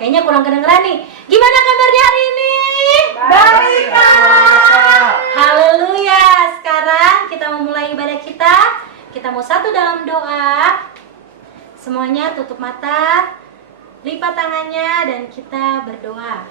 Kayaknya kurang kedengeran nih. Gimana kabarnya hari ini? Baik, Kak. Haleluya. Sekarang kita memulai ibadah kita. Kita mau satu dalam doa. Semuanya tutup mata, lipat tangannya, dan kita berdoa.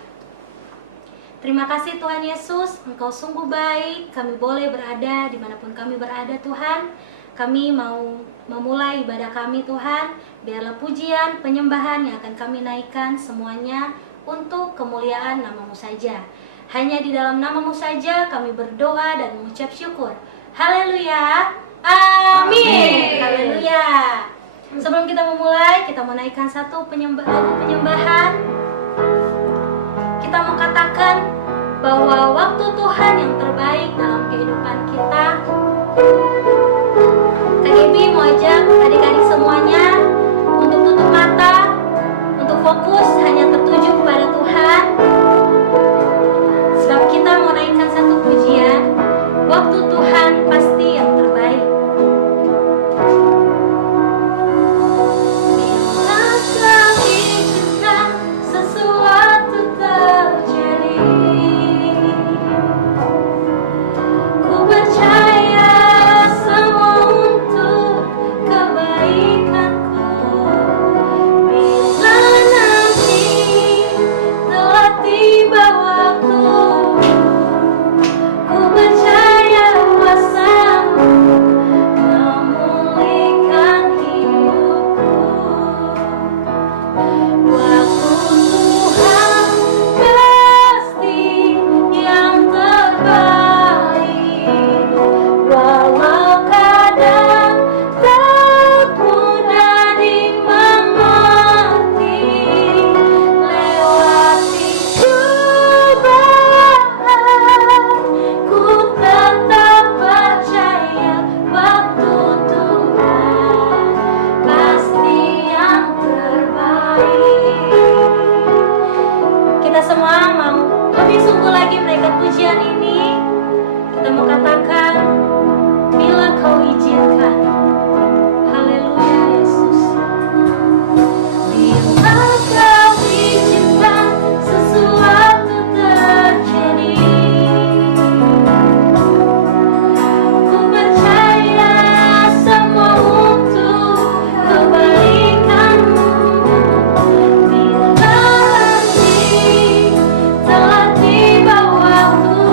Terima kasih Tuhan Yesus, Engkau sungguh baik. Kami boleh berada dimanapun kami berada, Tuhan. Kami mau memulai ibadah kami, Tuhan. Biarlah pujian, penyembahan yang akan kami naikkan semuanya untuk kemuliaan nama-Mu saja. Hanya di dalam nama-Mu saja kami berdoa dan mengucap syukur. Haleluya. Amin. Haleluya. Sebelum kita memulai, kita menaikkan satu lagu penyembahan. Kita mau katakan bahwa waktu Tuhan yang terbaik dalam kehidupan kita. Kak Ibi mau ajak adik-adik semuanya untuk tutup mata, untuk fokus hanya tertuju kepada Tuhan. Sebab kita mau naikkan satu pujian, waktu Tuhan pasti yang terbaik. Bila Kau izinkan sesuatu terjadi, ku percaya semua untuk kebaikanku. Bila nanti telah tiba waktu, ku percaya kuasa-Mu memulihkan hidupku. Waktu Tuhan pasti yang terbaik. Walau kadang tak mudah dimengerti, lewati cobaan, ku tetap percaya waktu Tuhan pasti yang terbaik. Kita semua mau lebih sungguh lagi menaikkan pujian ini. Kita mau katakan, bila Kau izinkan. Haleluya Yesus. Bila Kau izinkan sesuatu terjadi, ku percaya semua untuk kebaikan-Mu. Bila nanti telah tiba waktu,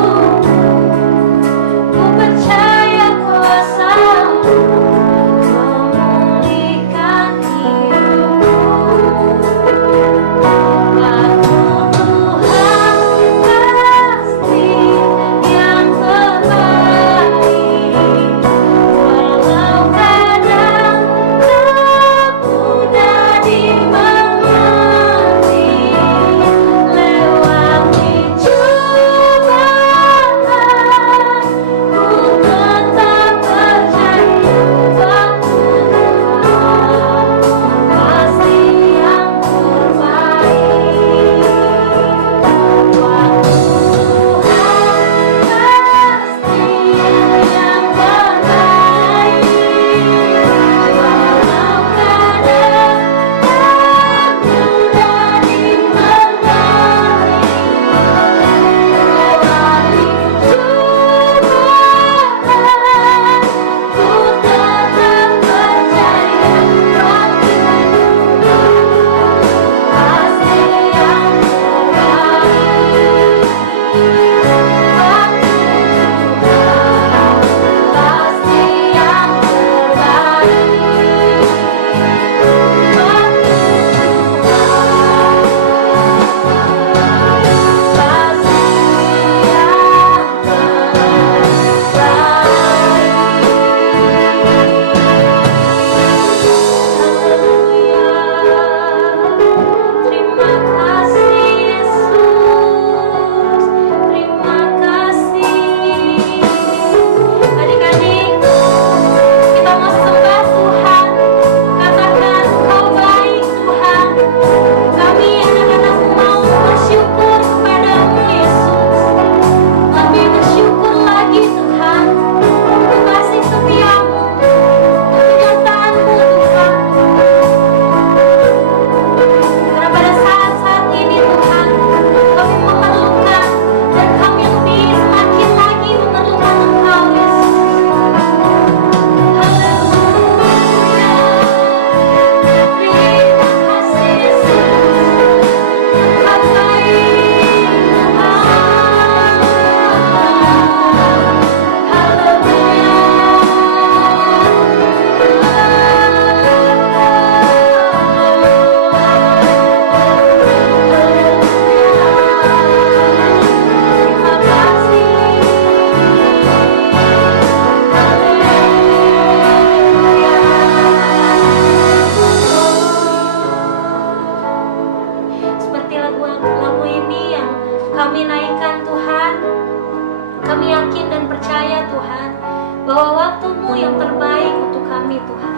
bahwa waktu-Mu yang terbaik untuk kami Tuhan.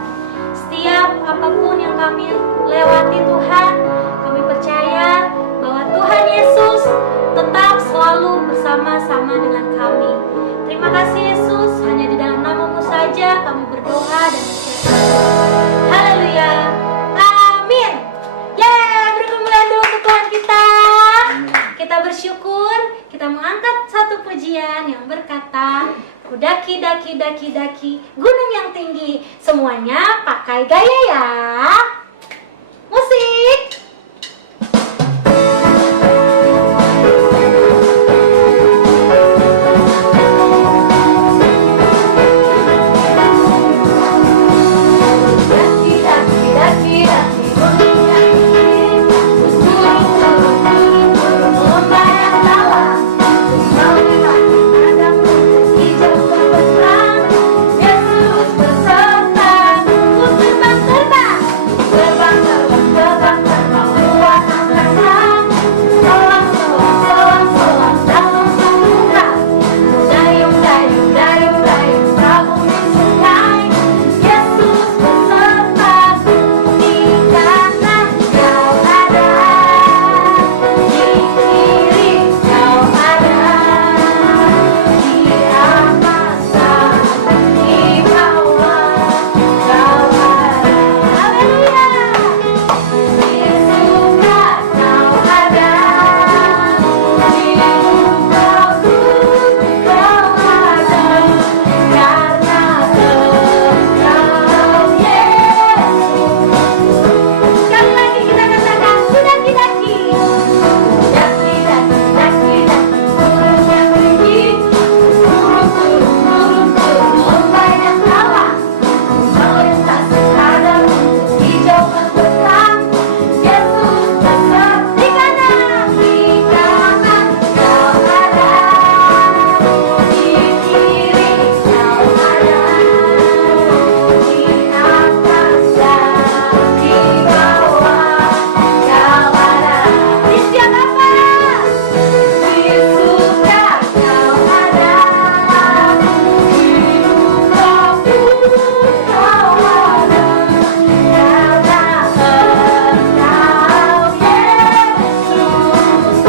Setiap apapun yang kami lewati Tuhan, kami percaya bahwa Tuhan Yesus tetap selalu bersama-sama dengan kami. Terima kasih Yesus, hanya di dalam nama-Mu saja kami berdoa dan mengucapkan haleluya, amin. Beri kemuliaan dulu untuk Tuhan kita. Kita bersyukur, kita mau angkat satu pujian yang berkata, ku daki, daki, daki, daki gunung yang tinggi. Semuanya pakai gaya ya. Musik. Daki, daki, daki, daki gunung yang tinggi. Terus turun, turun, turun, turun lembah yang dalam. Terus melihat padamu hijau berperang. Yesus bersertamu. Terbang, terbang, terbang, terbang, terbang, terbang luar angkasa. Selang, selang, selang, selang dalam samudra. Dayung, dayung, dayung, dayung berabung di sungai. Yesus bersertaku di kanan kau ada, di kiri kau ada, di atas dan di bawah kau ada. Haleluya. Di surga kau ada, di mukaku kau ada, karena Engkau Yesus. Sekali lagi kita katakan, ku daki, daki. Daki, daki, daki, daki gunung yang tinggi. Turun, turun, turun, turun lembah yang dalam. Melintasi padang hijau berperang. Yesus berserta di kanan kau ada, di kiri kau ada, di atas dan di bawah kau ada. Di setiap apa? Di surga kau ada, di mukaku kau ada, karena Engkau Yesus.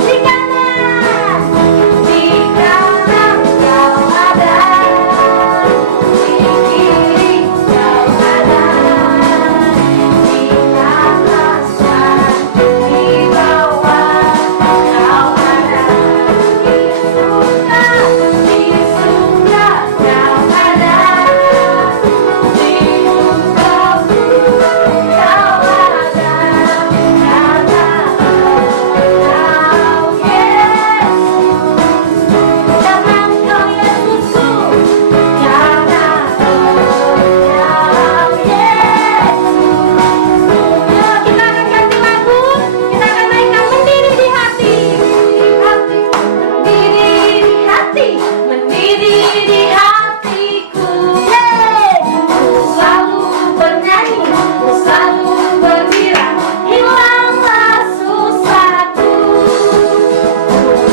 Di kanan kau ada, di kiri kau ada, di atas dan di bawah kau ada. Di surga kau ada, di mukaku kau ada, karena Engkau Yesus. Karena Engkau Yesusku, karena Engkau Yesus. Yuk kita akan ganti lagu, kita akan naikkan mendiri di hati, mendiri di hati, mendiri di hatiku. Ku selalu bernyanyi, ku selalu bergembira, hilanglah susahku.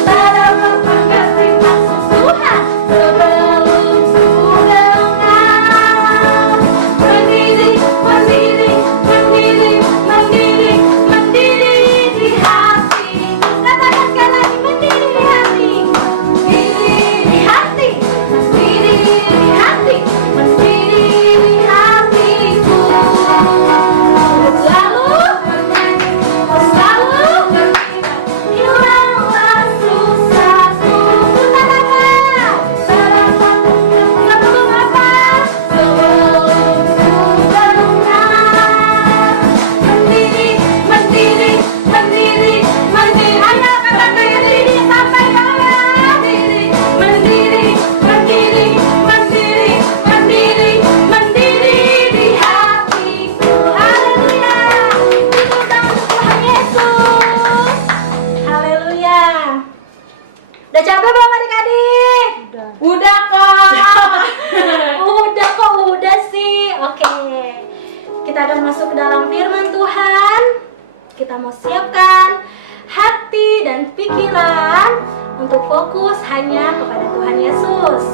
Tak dapat mengerti maksud Tuhan sebelum ku dengar. Mendiri, mendiri, mendiri, mendiri, mendiri di hati. Katakan sekali lagi, mendiri di hati, mendiri di hati, mendiri di hati, mendiri di hatiku. Selalu bernyanyi, selalu bergembira, hilanglah susahku. Katakan, sebelum apa? Sebelum ku dengar. Mendiri, mendiri, mendiri, mendiri. Ayo katakan mendiri sampai bawah. Mendiri, mendiri, mendiri, mendiri, mendiri di hatiku. Haleluya. Tepuk tangan untuk Tuhan Yesus. Haleluya. Udah capek belum adik-adik? Udah kok. Udah kok, udah sih. Oke. Kita akan masuk ke dalam firman Tuhan. Kita mau siapkan hati dan pikiran untuk fokus hanya kepada Tuhan Yesus.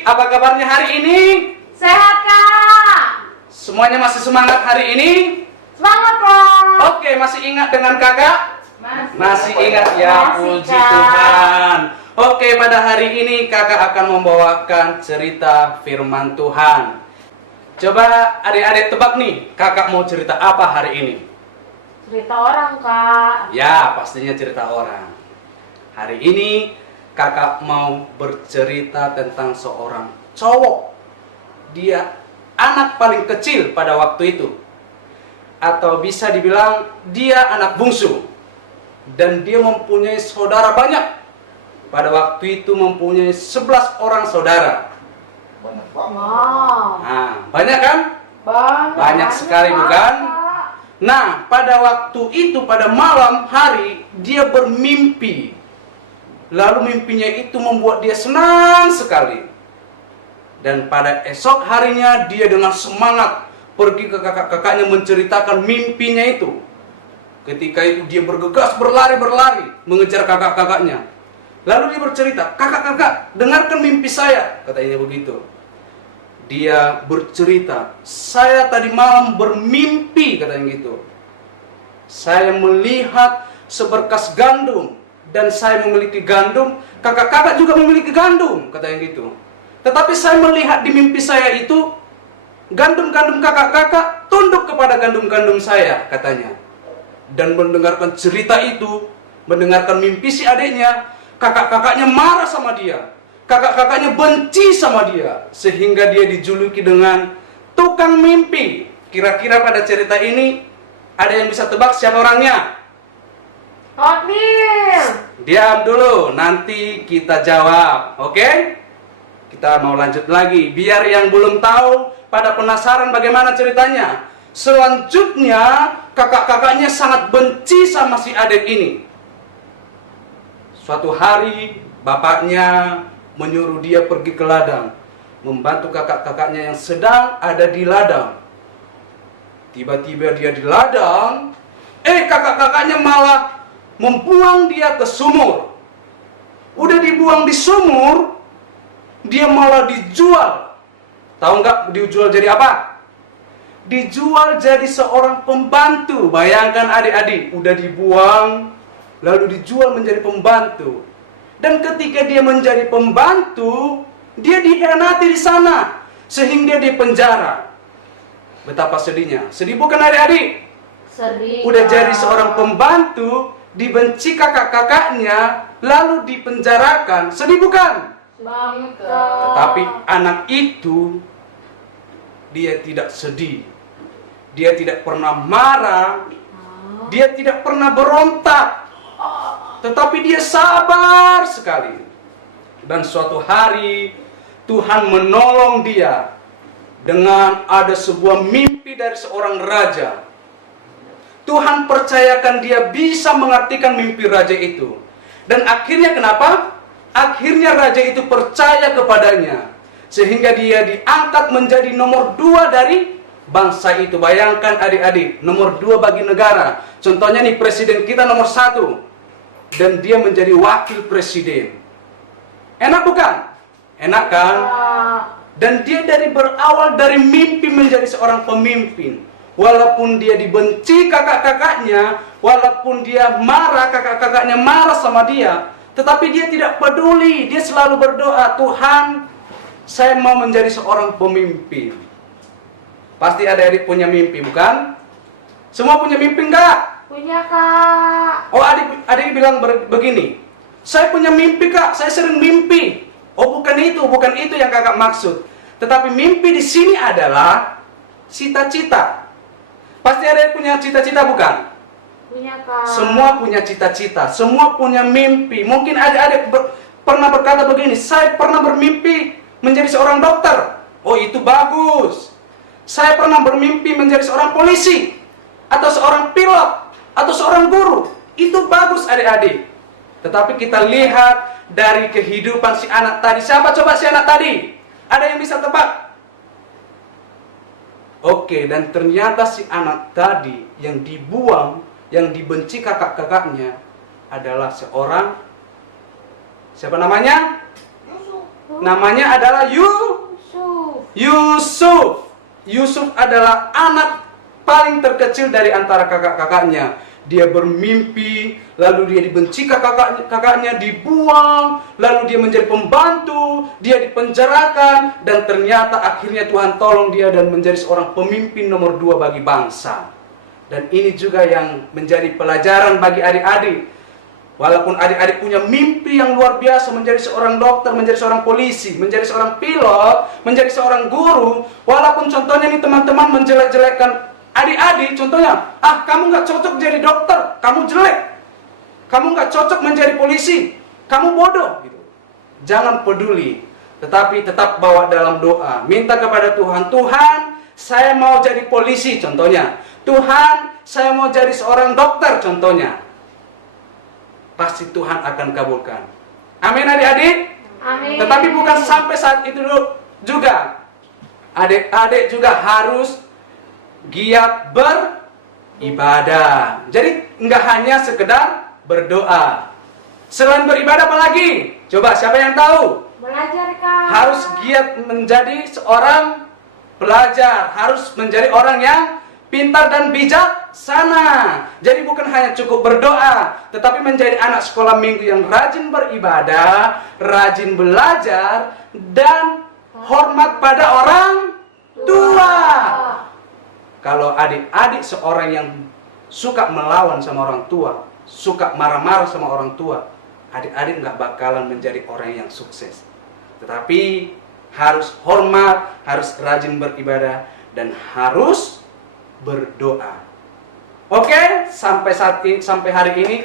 adik-adik, apa kabarnya hari ini? Sehat, Kak. Semuanya masih semangat hari ini? Semangat, Kak. Oke, masih ingat dengan kakak? Masih ingat ya, Masih, puji Kak. Tuhan. Oke, pada hari ini kakak akan membawakan cerita firman Tuhan. Coba adik-adik tebak nih, kakak mau cerita apa hari ini? Cerita orang, Kak. Ya, pastinya cerita orang. Hari ini kakak mau bercerita tentang seorang cowok. Dia anak paling kecil pada waktu itu. Atau bisa dibilang dia anak bungsu. Dan dia mempunyai saudara banyak. Pada waktu itu mempunyai 11 orang saudara. Wow. Nah, banyak kan? Banyak sekali, bukan? Kak. Nah, pada waktu itu, pada malam hari, dia bermimpi. Lalu mimpinya itu membuat dia senang sekali. Dan pada esok harinya, dia dengan semangat pergi ke kakak-kakaknya menceritakan mimpinya itu. Ketika itu dia bergegas berlari-berlari mengejar kakak-kakaknya. Lalu dia bercerita, "Kakak-kakak, dengarkan mimpi saya," katanya begitu. Dia bercerita, "Saya tadi malam bermimpi," katanya gitu. "Saya melihat seberkas gandum dan saya memiliki gandum, kakak-kakak juga memiliki gandum," katanya gitu. "Tetapi saya melihat di mimpi saya itu gandum-gandum kakak-kakak tunduk kepada gandum-gandum saya," katanya. Dan mendengarkan cerita itu, mendengarkan mimpi si adiknya, kakak-kakaknya marah sama dia. Kakak-kakaknya benci sama dia. Sehingga dia dijuluki dengan tukang mimpi. Kira-kira pada cerita ini, ada yang bisa tebak siapa orangnya? Oatmeal. Diam dulu, nanti kita jawab. Oke? Kita mau lanjut lagi. Biar yang belum tahu, pada penasaran bagaimana ceritanya. Selanjutnya, kakak-kakaknya sangat benci sama si adik ini. Suatu hari, bapaknya menyuruh dia pergi ke ladang, membantu kakak-kakaknya yang sedang ada di ladang. Tiba-tiba dia di ladang, kakak-kakaknya malah membuang dia ke sumur. Udah dibuang di sumur, dia malah dijual. Tahu nggak dijual jadi apa? Dijual jadi seorang pembantu. Bayangkan adik-adik, udah dibuang, lalu dijual menjadi pembantu. Dan ketika dia menjadi pembantu, dia dikhianati di sana, sehingga dia dipenjara. Betapa sedihnya. Sedih bukan adik-adik? Sedih. Udah Kak. jadi seorang pembantu, dibenci kakak-kakaknya, lalu dipenjarakan. Sedih bukan? Banget, Kak. Tetapi anak itu, dia tidak sedih. Dia tidak pernah marah. Dia tidak pernah berontak. Tetapi dia sabar sekali. Dan suatu hari, Tuhan menolong dia dengan ada sebuah mimpi dari seorang raja. Tuhan percayakan dia bisa mengartikan mimpi raja itu. Dan akhirnya kenapa? Akhirnya raja itu percaya kepadanya. Sehingga dia diangkat menjadi nomor 2 dari bangsa itu. Bayangkan adik-adik, nomor 2 bagi negara. Contohnya nih, presiden kita nomor 1. Dan dia menjadi wakil presiden. Enak bukan? Enak kan? Kak. Dan dia berawal dari mimpi menjadi seorang pemimpin. Walaupun dia dibenci kakak-kakaknya, walaupun dia marah, kakak-kakaknya marah sama dia, tetapi dia tidak peduli. Dia selalu berdoa, "Tuhan, saya mau menjadi seorang pemimpin." Pasti adik-adik punya mimpi, bukan? Semua punya mimpi enggak? Punya, Kak. Oh, adik bilang begini, "Saya punya mimpi, Kak. Saya sering mimpi." Oh, bukan itu yang kakak maksud. Tetapi mimpi di sini adalah cita-cita. Pasti adik punya cita-cita, bukan? Punya, Kak. Semua punya cita-cita, semua punya mimpi. Mungkin adik-adik pernah berkata begini, "Saya pernah bermimpi menjadi seorang dokter." Oh, itu bagus. "Saya pernah bermimpi menjadi seorang polisi, atau seorang pilot, atau seorang guru." Itu bagus adik-adik. Tetapi kita lihat dari kehidupan si anak tadi. Siapa coba si anak tadi? Ada yang bisa tebak? Oke, dan ternyata si anak tadi yang dibuang, yang dibenci kakak-kakaknya adalah seorang, siapa namanya? Namanya adalah Yusuf. Yusuf adalah anak paling terkecil dari antara kakak-kakaknya. Dia bermimpi, lalu dia dibenci kakaknya, dibuang, lalu dia menjadi pembantu, dia dipenjarakan, dan ternyata akhirnya Tuhan tolong dia dan menjadi seorang pemimpin nomor 2 bagi bangsa. Dan ini juga yang menjadi pelajaran bagi adik-adik. Walaupun adik-adik punya mimpi yang luar biasa, menjadi seorang dokter, menjadi seorang polisi, menjadi seorang pilot, menjadi seorang guru, walaupun contohnya nih teman-teman menjelek-jelekkan adik-adik, contohnya, kamu nggak cocok jadi dokter, kamu jelek, kamu nggak cocok menjadi polisi, kamu bodoh, gitu. Jangan peduli, tetapi tetap bawa dalam doa, minta kepada Tuhan, Tuhan, saya mau jadi polisi, contohnya, Tuhan, saya mau jadi seorang dokter, contohnya. Pasti Tuhan akan kabulkan. Amin adik-adik. Amin. Tetapi bukan sampai saat itu juga. Adik-adik juga harus giat beribadah. Jadi nggak hanya sekedar berdoa. Selain beribadah apa lagi? Coba siapa yang tahu? Belajar, Kak. Harus giat menjadi seorang pelajar. Harus menjadi orang yang pintar dan bijaksana. Jadi bukan hanya cukup berdoa, tetapi menjadi anak sekolah minggu yang rajin beribadah, rajin belajar, dan hormat pada orang tua. Kalau adik-adik seorang yang suka melawan sama orang tua, suka marah-marah sama orang tua, adik-adik nggak bakalan menjadi orang yang sukses. Tetapi harus hormat, harus rajin beribadah, dan harus berdoa. Oke, sampai hari ini.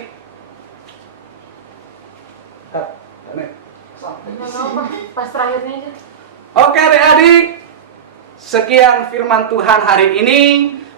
Pas terakhirnya aja. Oke adik-adik, sekian firman Tuhan hari ini.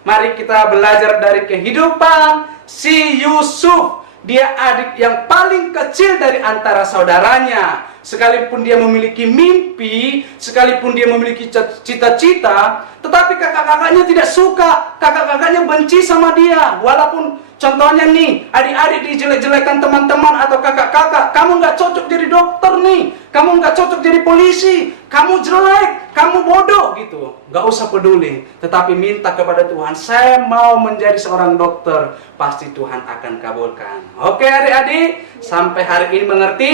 Mari kita belajar dari kehidupan si Yusuf. Dia adik yang paling kecil dari antara saudaranya. Sekalipun dia memiliki mimpi, sekalipun dia memiliki cita-cita, tetapi kakak-kakaknya tidak suka. Kakak-kakaknya benci sama dia. Walaupun contohnya nih, adik-adik dijelek-jelekan teman-teman atau kakak-kakak. Kamu nggak cocok jadi dokter nih. Kamu nggak cocok jadi polisi. Kamu jelek, kamu bodoh gitu. Nggak usah peduli. Tetapi minta kepada Tuhan, saya mau menjadi seorang dokter. Pasti Tuhan akan kabulkan. Oke adik-adik, sampai hari ini mengerti?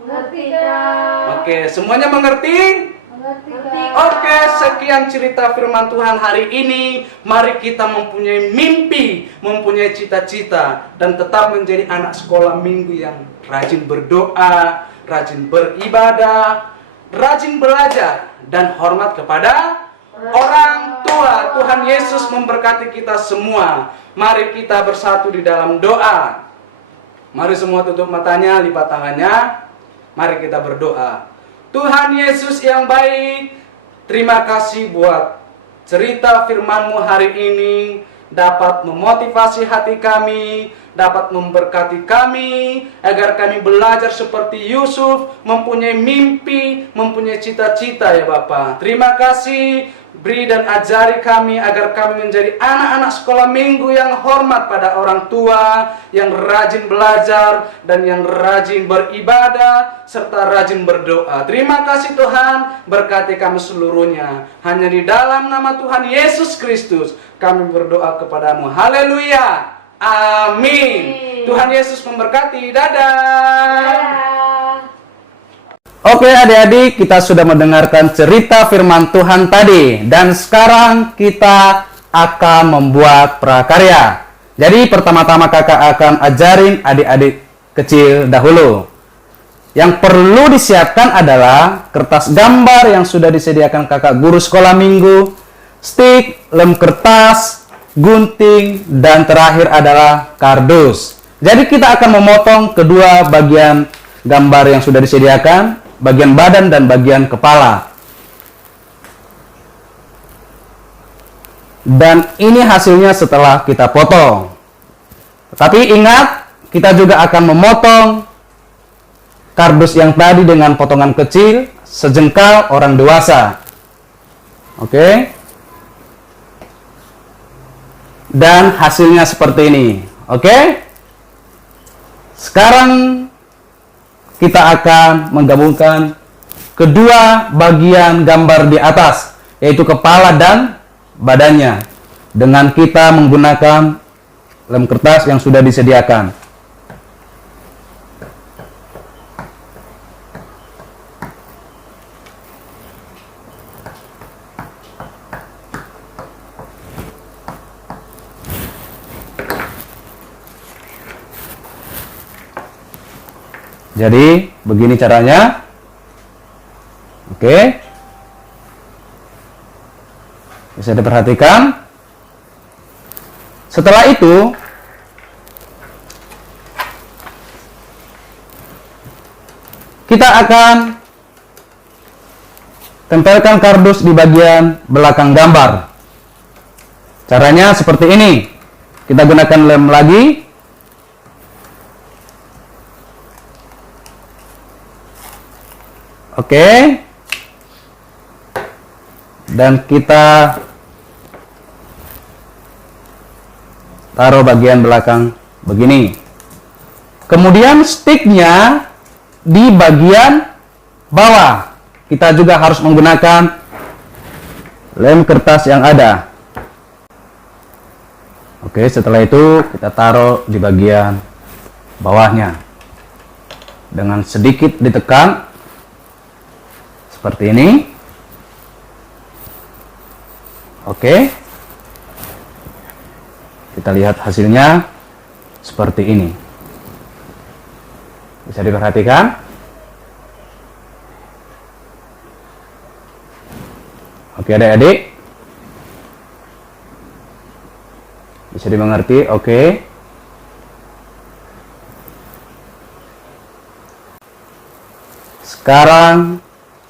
Mengerti, Kak. Oke, semuanya mengerti? Mengerti, Oke, sekian cerita firman Tuhan hari ini. Mari kita mempunyai mimpi, mempunyai cita-cita, dan tetap menjadi anak sekolah minggu yang rajin berdoa, rajin beribadah, rajin belajar, dan hormat kepada orang tua. Tuhan Yesus memberkati kita semua. Mari kita bersatu di dalam doa. Mari semua tutup matanya, lipat tangannya. Mari kita berdoa. Tuhan Yesus yang baik, terima kasih buat cerita firman-Mu hari ini dapat memotivasi hati kami, dapat memberkati kami, agar kami belajar seperti Yusuf, mempunyai mimpi, mempunyai cita-cita ya Bapa. Terima kasih, beri dan ajari kami agar kami menjadi anak-anak sekolah minggu yang hormat pada orang tua, yang rajin belajar, dan yang rajin beribadah, serta rajin berdoa. Terima kasih Tuhan, berkati kami seluruhnya. Hanya di dalam nama Tuhan Yesus Kristus kami berdoa kepadamu. Haleluya. Amin. Tuhan Yesus memberkati. Dadah. Oke adik-adik, kita sudah mendengarkan cerita firman Tuhan tadi. Dan sekarang kita akan membuat prakarya. Jadi pertama-tama kakak akan ajarin adik-adik kecil dahulu. Yang perlu disiapkan adalah kertas gambar yang sudah disediakan kakak guru sekolah minggu, stik, lem kertas, gunting, dan terakhir adalah kardus. Jadi kita akan memotong kedua bagian gambar yang sudah disediakan, bagian badan dan bagian kepala. Dan ini hasilnya setelah kita potong. Tapi ingat, kita juga akan memotong kardus yang tadi dengan potongan kecil, sejengkal orang dewasa. Oke? Dan hasilnya seperti ini. Oke? Sekarang kita akan menggabungkan kedua bagian gambar di atas, yaitu kepala dan badannya, dengan kita menggunakan lem kertas yang sudah disediakan. Jadi begini caranya. Oke, bisa diperhatikan. Setelah itu kita akan tempelkan kardus di bagian belakang gambar. Caranya seperti ini. Kita gunakan lem lagi. Oke. Dan kita taruh bagian belakang begini. Kemudian sticknya di bagian bawah. Kita juga harus menggunakan lem kertas yang ada. Oke, setelah itu kita taruh di bagian bawahnya. Dengan sedikit ditekan seperti ini. Oke. Kita lihat hasilnya seperti ini. Bisa diperhatikan? Oke, adik-adik. Bisa dimengerti? Oke. Sekarang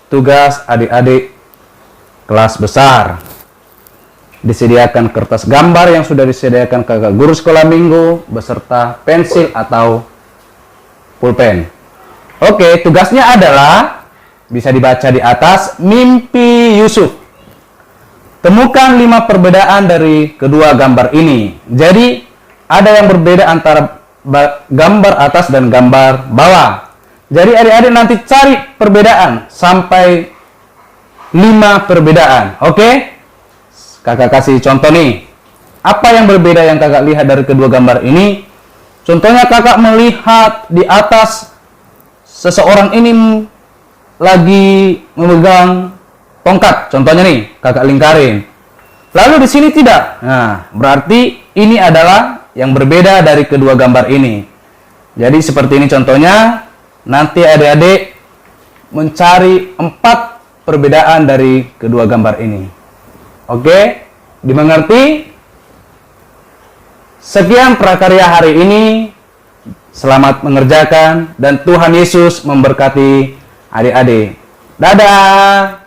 tugas adik-adik kelas besar. Disediakan kertas gambar yang sudah disediakan kakak guru sekolah minggu beserta pensil atau pulpen. Oke, tugasnya adalah bisa dibaca di atas, mimpi Yusuf. Temukan 5 perbedaan dari kedua gambar ini. Jadi ada yang berbeda antara gambar atas dan gambar bawah. Jadi adik-adik nanti cari perbedaan sampai 5 perbedaan. Oke? Kakak kasih contoh nih. Apa yang berbeda yang kakak lihat dari kedua gambar ini? Contohnya kakak melihat di atas seseorang ini lagi memegang tongkat. Contohnya nih, kakak lingkarin. Lalu di sini tidak. Nah, berarti ini adalah yang berbeda dari kedua gambar ini. Jadi seperti ini contohnya. Nanti adik-adik mencari 4 perbedaan dari kedua gambar ini. Oke, dimengerti? Sekian prakarya hari ini. Selamat mengerjakan dan Tuhan Yesus memberkati adik-adik. Dadah!